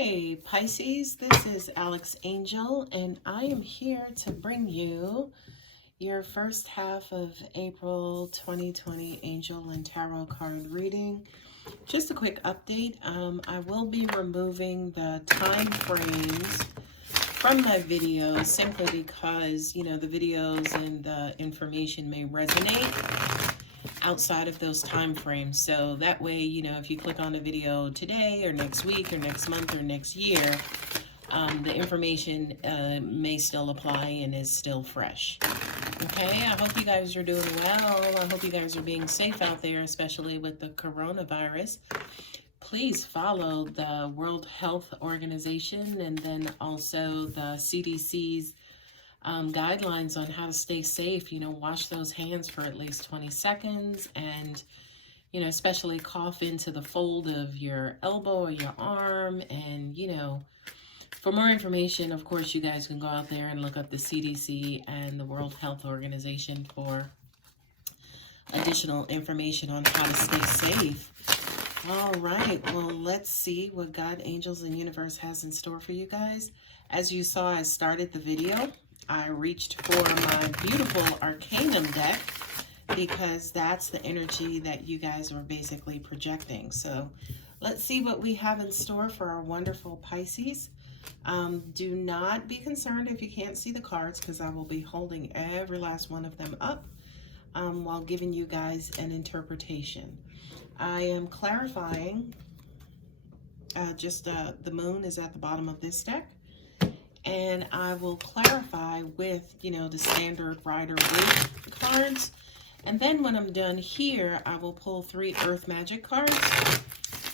Okay, Pisces, this is Alex Angel, and I am here to bring you your first half of April 2020 Angel and Tarot card reading. Just a quick update. I will be removing the time frames from my videos simply because, the videos and the information may resonate outside of those time frames. So that way, if you click on a video today or next week or next month or next year, the information may still apply and is still fresh. Okay, I hope you guys are doing well. I hope you guys are being safe out there, especially with the coronavirus. Please follow the World Health Organization and then also the CDC's guidelines on how to stay safe. Wash those hands for at least 20 seconds and, especially cough into the fold of your elbow or your arm. And, for more information, of course, you guys can go out there and look up the CDC and the World Health Organization for additional information on how to stay safe. All right, well, let's see what God, angels, and universe has in store for you guys. As you saw, I started the video. I reached for my beautiful Arcanum deck because that's the energy that you guys are basically projecting. So let's see what we have in store for our wonderful Pisces. Do not be concerned if you can't see the cards because I will be holding every last one of them up while giving you guys an interpretation. I am clarifying, the moon is at the bottom of this deck. And I will clarify with, the standard Rider-Waite cards. And then when I'm done here, I will pull 3 Earth Magic cards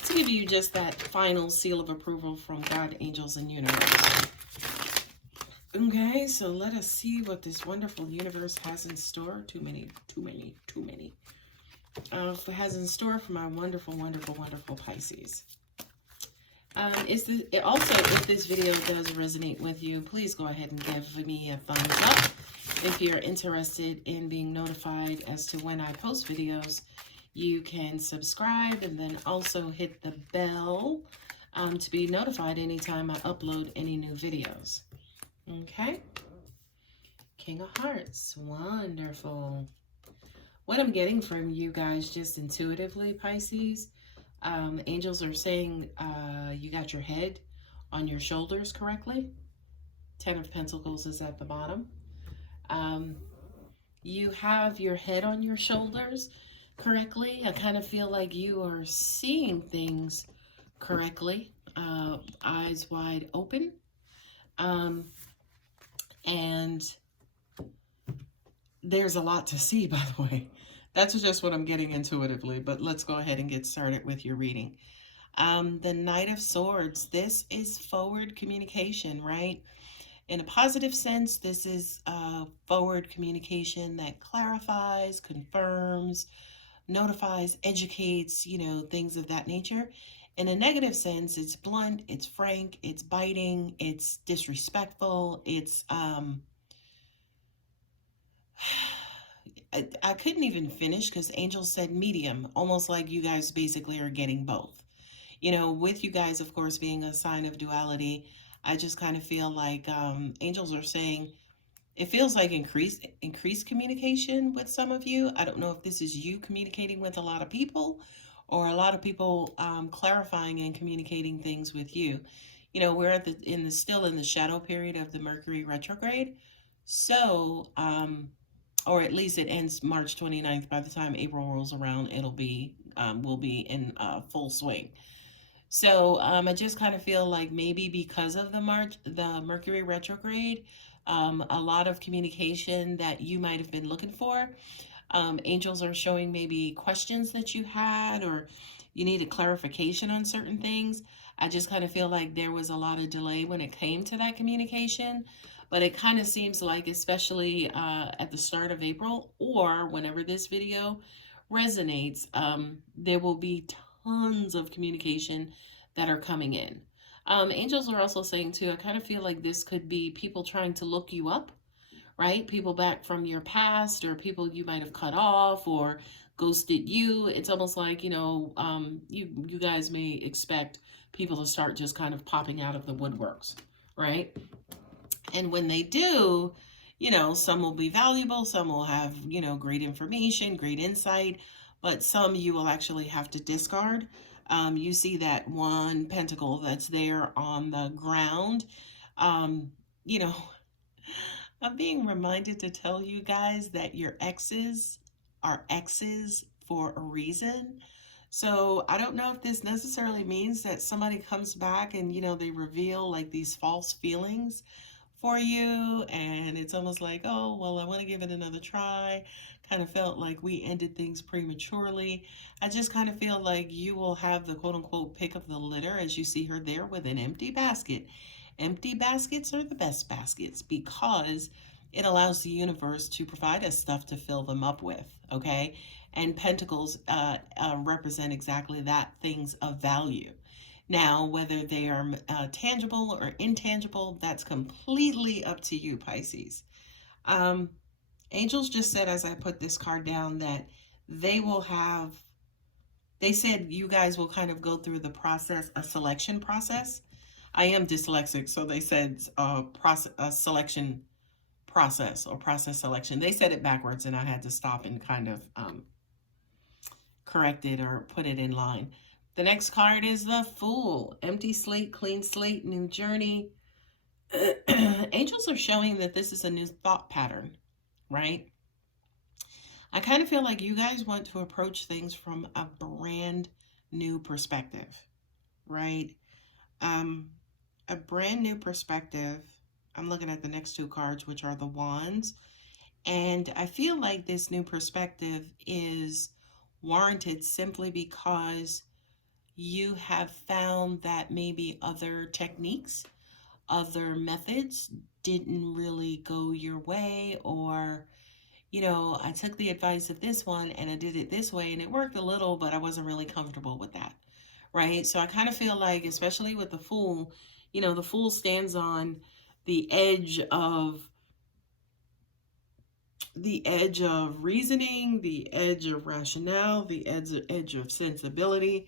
to give you just that final seal of approval from God, angels, and universe. Okay, so let us see what this wonderful universe has in store. Too many. Has in store for my wonderful, wonderful, wonderful Pisces. If this video does resonate with you, please go ahead and give me a thumbs up. If you're interested in being notified as to when I post videos, you can subscribe and then also hit the bell to be notified anytime I upload any new videos. Okay? King of Hearts. Wonderful. What I'm getting from you guys just intuitively, Pisces, angels are saying you got your head on your shoulders correctly. 10 of Pentacles is at the bottom. You have your head on your shoulders correctly. I kind of feel like you are seeing things correctly. Eyes wide open. And there's a lot to see, by the way. That's just what I'm getting intuitively, but let's go ahead and get started with your reading. The Knight of Swords, this is forward communication, right? In a positive sense, this is forward communication that clarifies, confirms, notifies, educates, things of that nature. In a negative sense, it's blunt, it's frank, it's biting, it's disrespectful, it's I couldn't even finish because angels said medium, almost like you guys basically are getting both. With you guys, of course, being a sign of duality, I just kind of feel like angels are saying it feels like increased communication with some of you. I don't know if this is you communicating with a lot of people or a lot of people clarifying and communicating things with you. We're still in the shadow period of the Mercury retrograde. So, or at least it ends March 29th. By the time April rolls around, we'll be in full swing. So I just kind of feel like maybe because of the Mercury retrograde, a lot of communication that you might have been looking for. Angels are showing maybe questions that you had or you needed clarification on certain things. I just kind of feel like there was a lot of delay when it came to that communication. But it kind of seems like, especially at the start of April or whenever this video resonates, there will be tons of communication that are coming in. Angels are also saying, too, I kind of feel like this could be people trying to look you up, right? People back from your past or people you might have cut off or ghosted you. It's almost like, you guys may expect people to start just kind of popping out of the woodworks, right? And when they do, you know, some will be valuable, some will have, you know, great information, great insight, but some you will actually have to discard. You see that one pentacle that's there on the ground. You know, I'm being reminded to tell you guys that your exes are exes for a reason. So I don't know if this necessarily means that somebody comes back and, you know, they reveal like these false feelings for you, and it's almost like, oh, well, I want to give it another try. Kind of felt like we ended things prematurely. I just kind of feel like you will have the quote unquote pick of the litter as you see her there with an empty basket. Empty baskets are the best baskets because it allows the universe to provide us stuff to fill them up with, okay? And pentacles represent exactly that, things of value. Now, whether they are tangible or intangible, that's completely up to you, Pisces. Angels just said, as I put this card down, that they will have, they said you guys will kind of go through the process, a selection process. I am dyslexic, so they said a selection process or process selection. They said it backwards, and I had to stop and kind of correct it or put it in line. The next card is the Fool. Empty slate, clean slate, new journey. Angels are showing that this is a new thought pattern, right? I kind of feel like you guys want to approach things from a brand new perspective, right? A brand new perspective. I'm looking at the next two cards, which are the Wands. And I feel like this new perspective is warranted simply because you have found that maybe other techniques, other methods didn't really go your way, or, you know, I took the advice of this one and I did it this way and it worked a little, but I wasn't really comfortable with that, right? So I kind of feel like, especially with the Fool, you know, the Fool stands on the edge of reasoning, the edge of rationale, the edge of sensibility.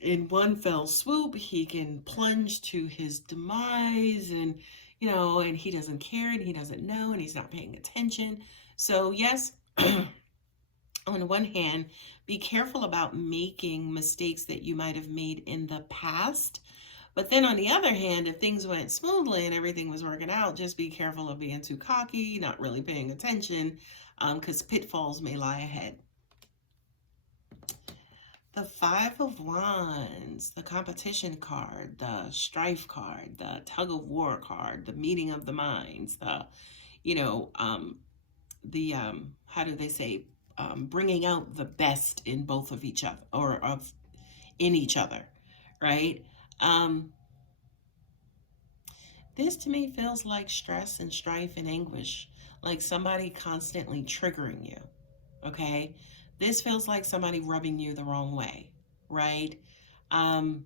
In one fell swoop, he can plunge to his demise, and, you know, and he doesn't care and he doesn't know and he's not paying attention. So yes, on the one hand, be careful about making mistakes that you might have made in the past. But then on the other hand, if things went smoothly and everything was working out, just be careful of being too cocky, not really paying attention, because pitfalls may lie ahead. The Five of Wands, the competition card, the strife card, the tug of war card, the meeting of the minds, the, you know, how do they say, bringing out the best in both of each other, or in each other, right? This to me feels like stress and strife and anguish, like somebody constantly triggering you, okay? This feels like somebody rubbing you the wrong way, right? I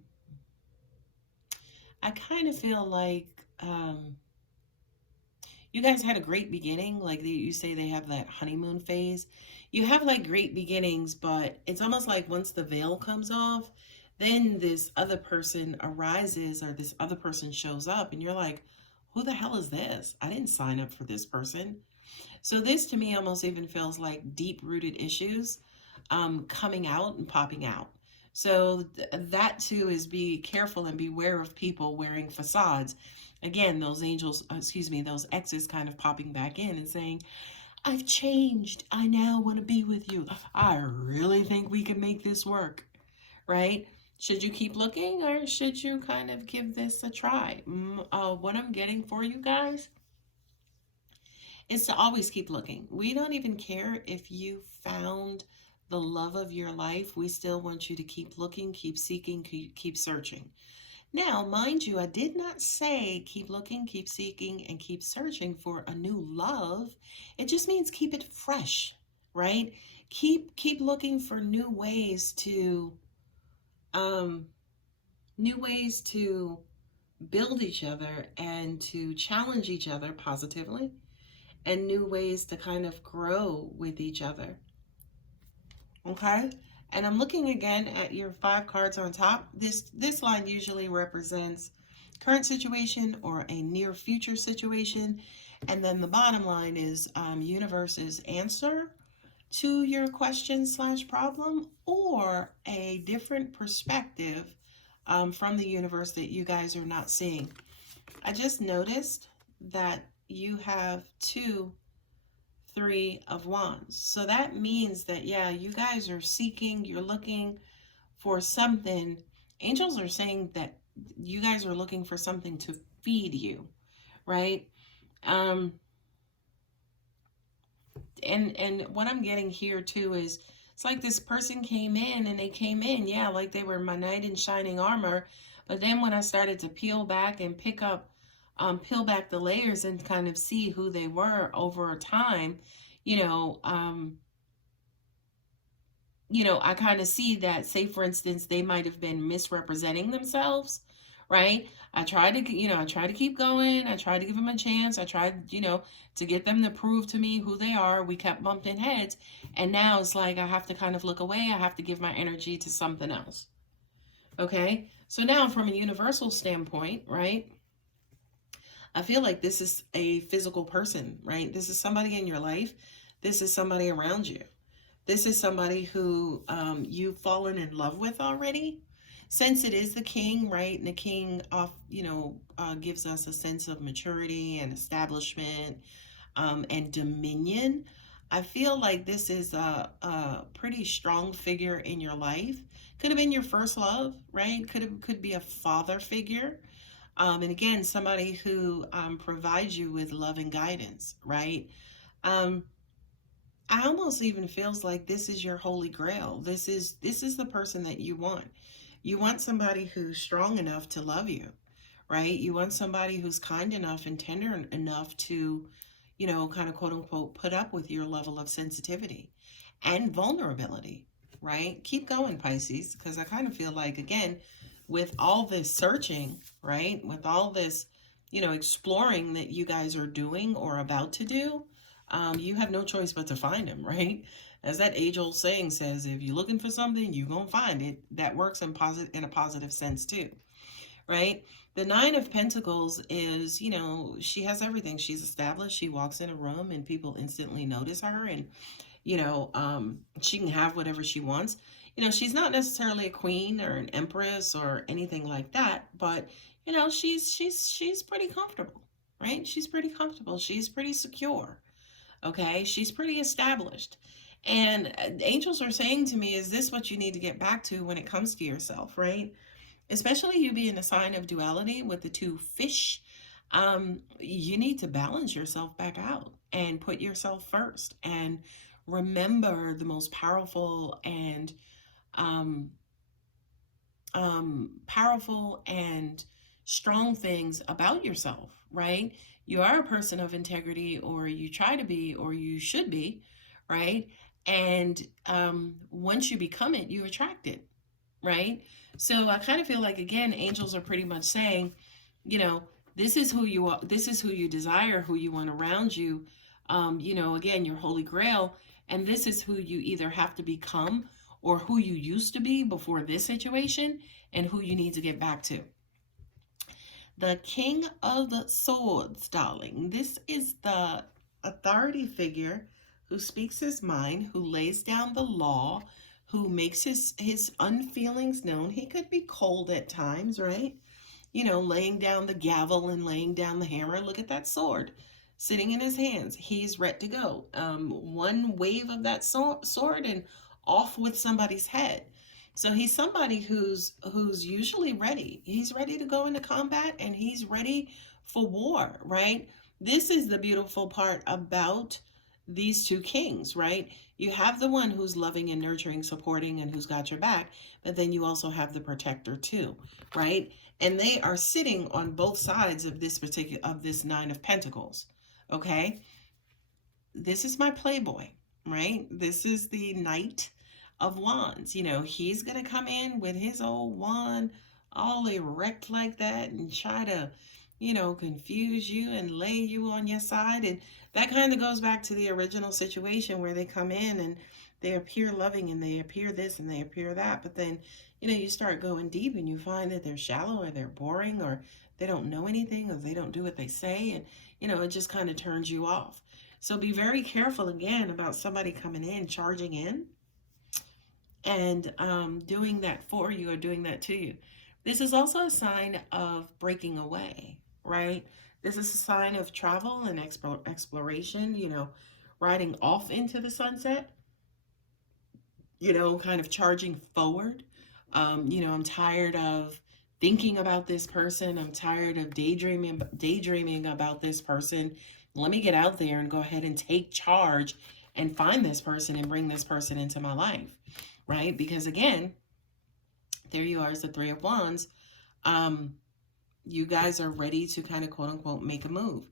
kind of feel like you guys had a great beginning. Like you say they have that honeymoon phase. You have like great beginnings, but it's almost like once the veil comes off, then this other person arises or this other person shows up and you're like, who the hell is this? I didn't sign up for this person. So this to me almost even feels like deep-rooted issues coming out and popping out. So that too is be careful and beware of people wearing facades. Again, those angels, those exes kind of popping back in and saying, I've changed. I now want to be with you. I really think we can make this work, right? Should you keep looking or should you kind of give this a try? What I'm getting for you guys is to always keep looking. We don't even care if you found the love of your life. We still want you to keep looking, keep seeking, keep searching. Now, mind you, I did not say keep looking, keep seeking, and keep searching for a new love. It just means keep it fresh, right? Keep looking for new ways to build each other and to challenge each other positively, and new ways to kind of grow with each other. Okay? And I'm looking again at your 5 cards on top. This line usually represents current situation or a near future situation. And then the bottom line is universe's answer to your question slash problem, or a different perspective from the universe that you guys are not seeing. I just noticed that you have 2 3 of Wands. So that means that, yeah, you guys are seeking, you're looking for something. Angels are saying that you guys are looking for something to feed you, right? And what I'm getting here too is, it's like this person came in and they came in, yeah, like they were my knight in shining armor. But then when I started to peel back and peel back the layers and kind of see who they were over time, I kind of see that, say, for instance, they might have been misrepresenting themselves, right? I tried to keep going. I tried to give them a chance. I tried, to get them to prove to me who they are. We kept bumping heads. And now it's like I have to kind of look away. I have to give my energy to something else. Okay? So now from a universal standpoint, right? I feel like this is a physical person, right? This is somebody in your life. This is somebody around you. This is somebody who you've fallen in love with already. Since it is the king, right? And the king gives us a sense of maturity and establishment and dominion. I feel like this is a pretty strong figure in your life. Could have been your first love, right? Could be a father figure. And again, somebody who provides you with love and guidance, right? I almost even feels like this is your holy grail. This is the person that you want. You want somebody who's strong enough to love you, right? You want somebody who's kind enough and tender enough to, kind of quote unquote, put up with your level of sensitivity and vulnerability, right? Keep going, Pisces, because I kind of feel like, again, with all this searching, right? With all this, exploring that you guys are doing or about to do, you have no choice but to find him, right? As that age-old saying says, if you're looking for something, you're going to find it. That works in a positive sense too, right? The 9 of Pentacles is, she has everything. She's established. She walks in a room and people instantly notice her, and, she can have whatever she wants. She's not necessarily a queen or an empress or anything like that, but, she's pretty comfortable, right? She's pretty comfortable. She's pretty secure. Okay, she's pretty established. And angels are saying to me, is this what you need to get back to when it comes to yourself, right? Especially you being a sign of duality with the 2 fish. You need to balance yourself back out and put yourself first and remember the most powerful and strong things about yourself, right? You are a person of integrity, or you try to be, or you should be, right? And once you become it, you attract it, right? So I kind of feel like, again, angels are pretty much saying, this is who you are, this is who you desire, who you want around you, again, your holy grail, and this is who you either have to become or who you used to be before this situation, and who you need to get back to. The King of the Swords, darling. This is the authority figure who speaks his mind, who lays down the law, who makes his unfeelings known. He could be cold at times, right? Laying down the gavel and laying down the hammer. Look at that sword sitting in his hands. He's ready to go. One wave of that sword and off with somebody's head. So he's somebody who's usually ready. He's ready to go into combat, and he's ready for war, right? This is the beautiful part about these 2 kings, right? You have the one who's loving and nurturing, supporting, and who's got your back, but then you also have the protector too, right? And they are sitting on both sides of this 9 of Pentacles, okay? This is my playboy, right? This is the Knight of Wands. He's going to come in with his old wand all erect like that and try to, confuse you and lay you on your side. And that kind of goes back to the original situation where they come in and they appear loving and they appear this and they appear that, but then, you start going deep and you find that they're shallow or they're boring or they don't know anything or they don't do what they say, and, it just kind of turns you off. So be very careful again about somebody coming in, charging in, and doing that for you or doing that to you. This is also a sign of breaking away, right? This is a sign of travel and exploration, riding off into the sunset, kind of charging forward. I'm tired of thinking about this person. I'm tired of daydreaming about this person. Let me get out there and go ahead and take charge and find this person and bring this person into my life, right? Because again, there you are as the Three of Wands. You guys are ready to kind of quote unquote make a move.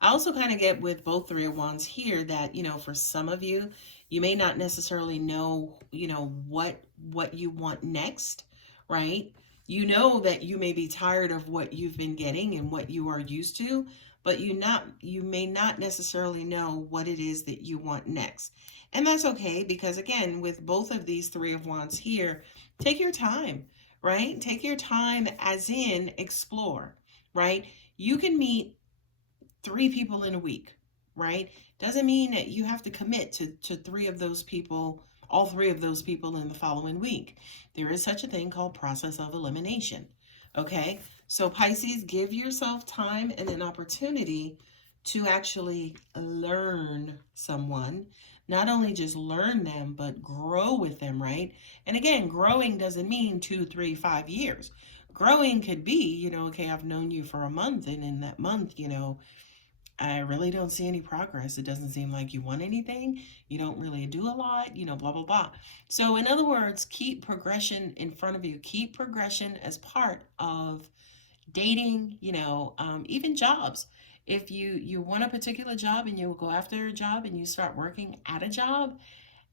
I also kind of get with both Three of Wands here that, for some of you, you may not necessarily know, what you want next, right? You know that you may be tired of what you've been getting and what you are used to, but you may not necessarily know what it is that you want next. And that's okay, because again, with both of these Three of Wands here, take your time, right? Take your time, as in explore, right? You can meet 3 people in a week, right? Doesn't mean that you have to commit to 3 of those people, all 3 of those people in the following week. There is such a thing called process of elimination, okay? So Pisces, give yourself time and an opportunity to actually learn someone. Not only just learn them, but grow with them, right? And again, growing doesn't mean 2, 3, 5 years. Growing could be, okay, I've known you for a month, and in that month, I really don't see any progress. It doesn't seem like you want anything. You don't really do a lot, blah, blah, blah. So in other words, keep progression in front of you. Keep progression as part of dating, even jobs. If you want a particular job and you go after a job and you start working at a job,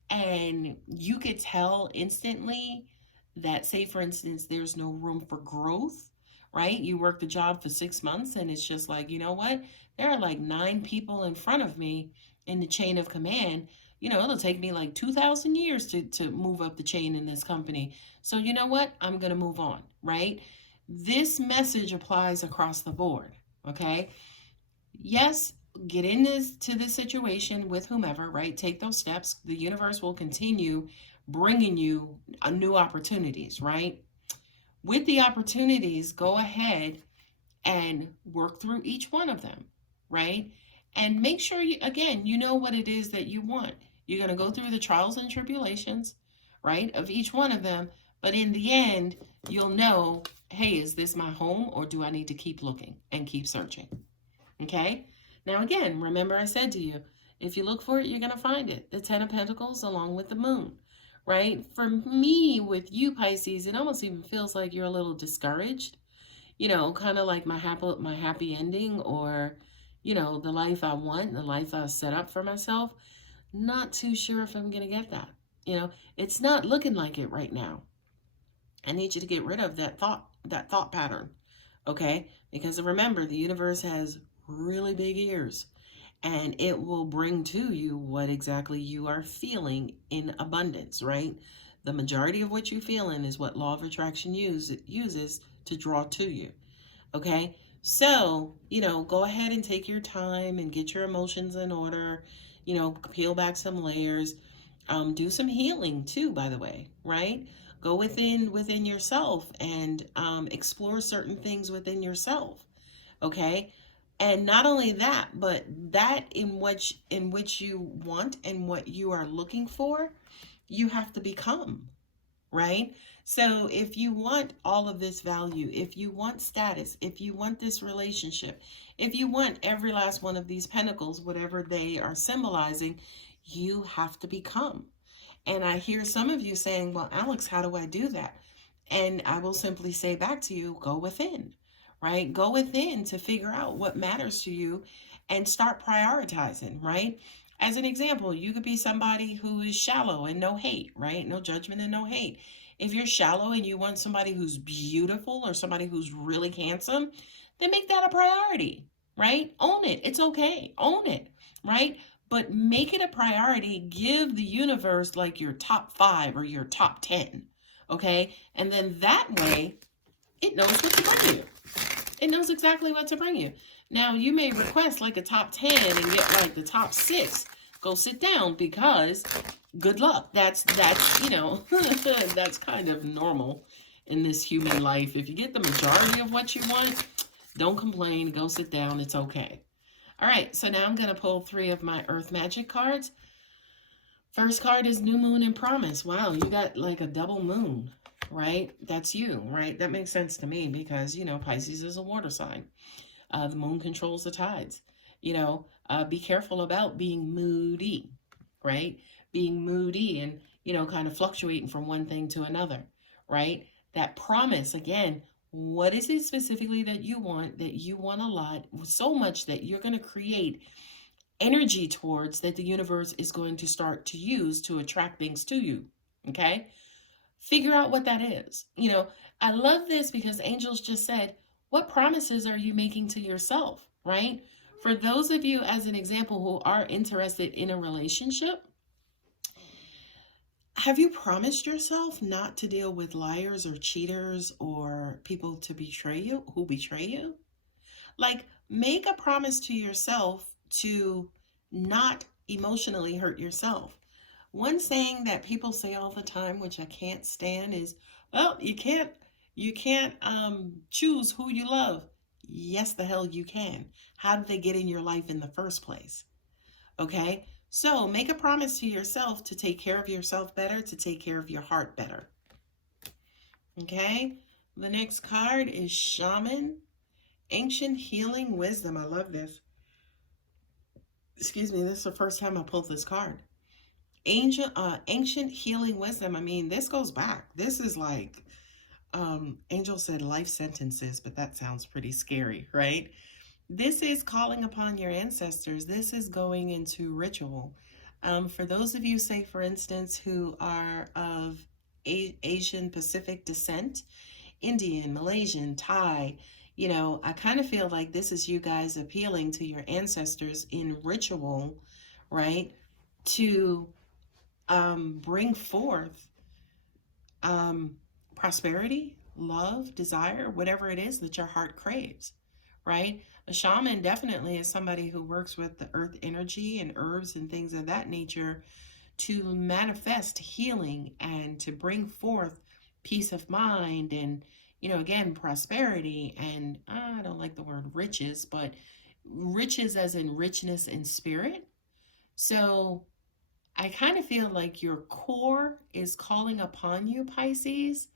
and you could tell instantly that, say for instance, there's no room for growth, right? You work the job for 6 months and it's just like, you know what? There are like 9 people in front of me in the chain of command. It'll take me like 2,000 years to move up the chain in this company. So you know what? I'm going to move on, right? This message applies across the board, okay? Yes, get into this situation with whomever, right? Take those steps. The universe will continue bringing you new opportunities, right? With the opportunities, go ahead and work through each one of them, right? And make sure you know what it is that you want. You're going to go through the trials and tribulations, right, of each one of them. But in the end, you'll know, hey, is this my home, or do I need to keep looking and keep searching? Okay? Now, again, remember I said to you, if you look for it, you're going to find it. The 10 of Pentacles along with the moon, right? For me, with you, Pisces, it almost even feels like you're a little discouraged, kind of like my happy ending, or, the life I want, the life I've set up for myself. Not too sure if I'm going to get that. It's not looking like it right now. I need you to get rid of that thought pattern, okay? Because remember, the universe has really big ears, and it will bring to you what exactly you are feeling in abundance, right? The majority of what you're feeling is what law of attraction uses to draw to you, okay? So, go ahead and take your time and get your emotions in order, peel back some layers, do some healing too, by the way, right? Go within yourself and explore certain things within yourself, okay? And not only that, but that in which you want and what you are looking for, you have to become, right? So if you want all of this value, if you want status, if you want this relationship, if you want every last one of these pentacles, whatever they are symbolizing, you have to become. And I hear some of you saying, well, Alex, how do I do that? And I will simply say back to you, go within, right? Go within to figure out what matters to you and start prioritizing, right? As an example, you could be somebody who is shallow and no hate, right? No judgment and no hate. If you're shallow and you want somebody who's beautiful or somebody who's really handsome, then make that a priority, right? Own it. It's okay. Own it, right? but make it a priority. Give the universe like your top 5 or your top 10. Okay? And then that way, it knows what to bring you. It knows exactly what to bring you. Now, you may request like a top 10 and get like the top 6. Go sit down, because good luck. That's you know, that's kind of normal in this human life. If you get the majority of what you want, don't complain. Go sit down. It's okay. All right, so now I'm going to pull 3 of my Earth Magic cards. First card is New Moon and Promise. Wow, you got like a double moon, right? That's you, right? That makes sense to me because, you know, Pisces is a water sign. The moon controls the tides. You know, be careful about being moody, right? Being moody and, you know, kind of fluctuating from one thing to another, right? That promise, again, what is it specifically that you want a lot, so much that you're going to create energy towards, that the universe is going to start to use to attract things to you, okay? Figure out what that is. You know, I love this because angels just said, what promises are you making to yourself, right? For those of you, as an example, who are interested in a relationship, have you promised yourself not to deal with liars or cheaters or people to betray you, who betray you? Like, make a promise to yourself to not emotionally hurt yourself. One saying that people say all the time, which I can't stand, is, well, you can't choose who you love. Yes, the hell you can. How did they get in your life in the first place? Okay, so make a promise to yourself to take care of yourself better, to take care of your heart better. Okay, the next card is Shaman, Ancient Healing Wisdom. I love this. Excuse me, this is the first time I pulled this card. Ancient Healing Wisdom. I mean, this goes back. This is like, Angel said life sentences, but that sounds pretty scary, right? This is calling upon your ancestors. This is going into ritual. For those of you, say, for instance, who are of Asian Pacific descent, Indian, Malaysian, Thai, you know, I kind of feel like this is you guys appealing to your ancestors in ritual, right? To bring forth prosperity, love, desire, whatever it is that your heart craves, right? A shaman definitely is somebody who works with the earth energy and herbs and things of that nature to manifest healing and to bring forth peace of mind and, you know, again, prosperity. And I don't like the word riches, but riches as in richness in spirit. So I kind of feel like your core is calling upon you, Pisces,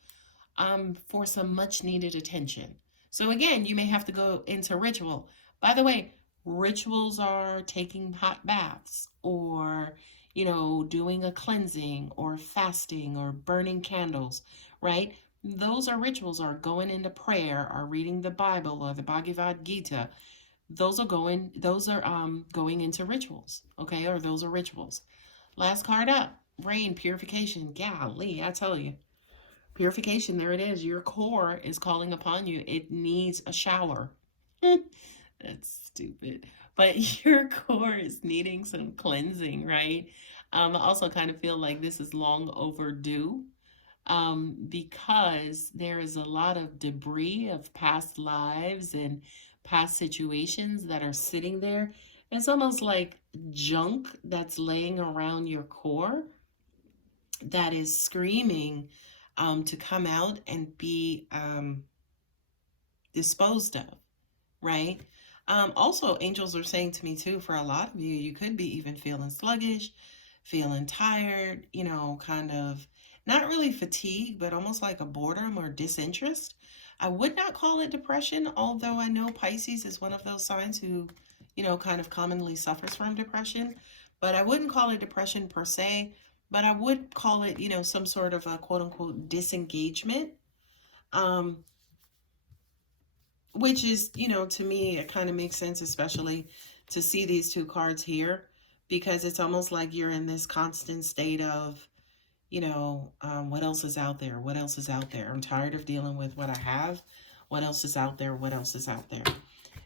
for some much needed attention. So again, you may have to go into ritual. By the way, rituals are taking hot baths or, you know, doing a cleansing or fasting or burning candles, right? Those are rituals, or going into prayer or reading the Bible or the Bhagavad Gita. Those are going into rituals, okay? Or those are rituals. Last card up, rain, purification. Golly, I tell you. Purification, there it is. Your core is calling upon you. It needs a shower. That's stupid. But your core is needing some cleansing, right? I also kind of feel like this is long overdue because there is a lot of debris of past lives and past situations that are sitting there. It's almost like junk that's laying around your core that is screaming to come out and be disposed of, right? Also, angels are saying to me too, for a lot of you, you could be even feeling sluggish, feeling tired, you know, kind of not really fatigue, but almost like a boredom or disinterest. I would not call it depression, although I know Pisces is one of those signs who, you know, kind of commonly suffers from depression. But I wouldn't call it depression per se, but I would call it, you know, some sort of a quote unquote disengagement. Which is, you know, to me, it kind of makes sense, especially to see these 2 cards here, because it's almost like you're in this constant state of, you know, what else is out there? What else is out there? I'm tired of dealing with what I have. What else is out there? What else is out there?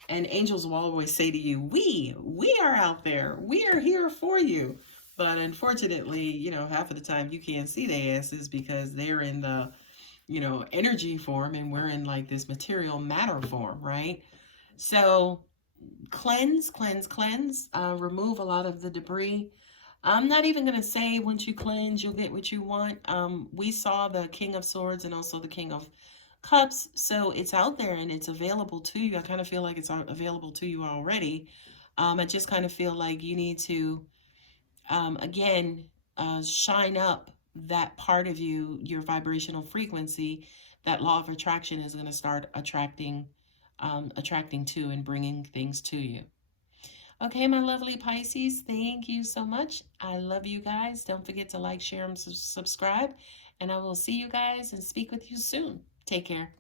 And angels will always say to you, we are out there. We are here for you. But unfortunately, you know, half of the time you can't see their asses because they're in the, you know, energy form and we're in like this material matter form, right? So cleanse, cleanse, cleanse, remove a lot of the debris. I'm not even going to say once you cleanse, you'll get what you want. We saw the King of Swords and also the King of Cups. So it's out there and it's available to you. I kind of feel like it's available to you already. I just kind of feel like you need to, again, shine up that part of you, your vibrational frequency. That law of attraction is going to start attracting to and bringing things to you. Okay, my lovely Pisces, thank you so much. I love you guys. Don't forget to like, share, and subscribe. And I will see you guys and speak with you soon. Take care.